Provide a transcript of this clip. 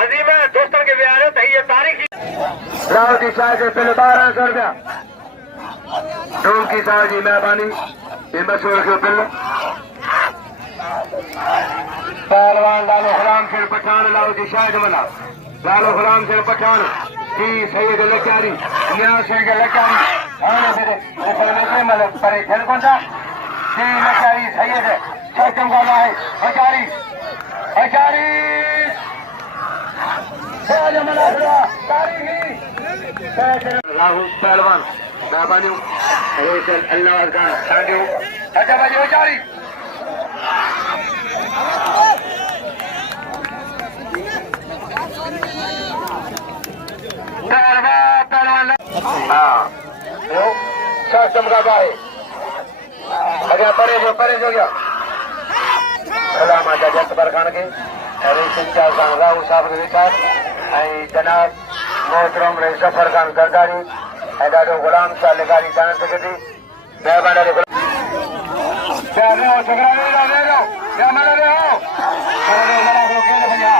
अजीम है दोस्तों के ब्याह है ये तारीखी राव जी शाह के पहले 1200 रुपया डोम की साहब जी मेहरबानी ये मशहूर के पहले पहलवान लालो गुलाम शेर पठान लाओ जी शाह जमला लालो गुलाम शेर पठान जी सैयद लचारी न्याज शेख लचारी आने फिर देखने मतलब परे खेल कौन सा जी लचारी सैयद छठम गाना है लचारी लचारी राहुल पहलवान मेहरबानी अल्लाह अच्छा भाई लचारी हाँ शर्ट चमका है अगर परे जो गया सलाम आजा जट बरखान के राहुल साहब के विचार जनाब मोहतरम रही सफर खान सरकारी ॾाढो गुलाम शाह लिगारी जान सके थी महिरबानी भैया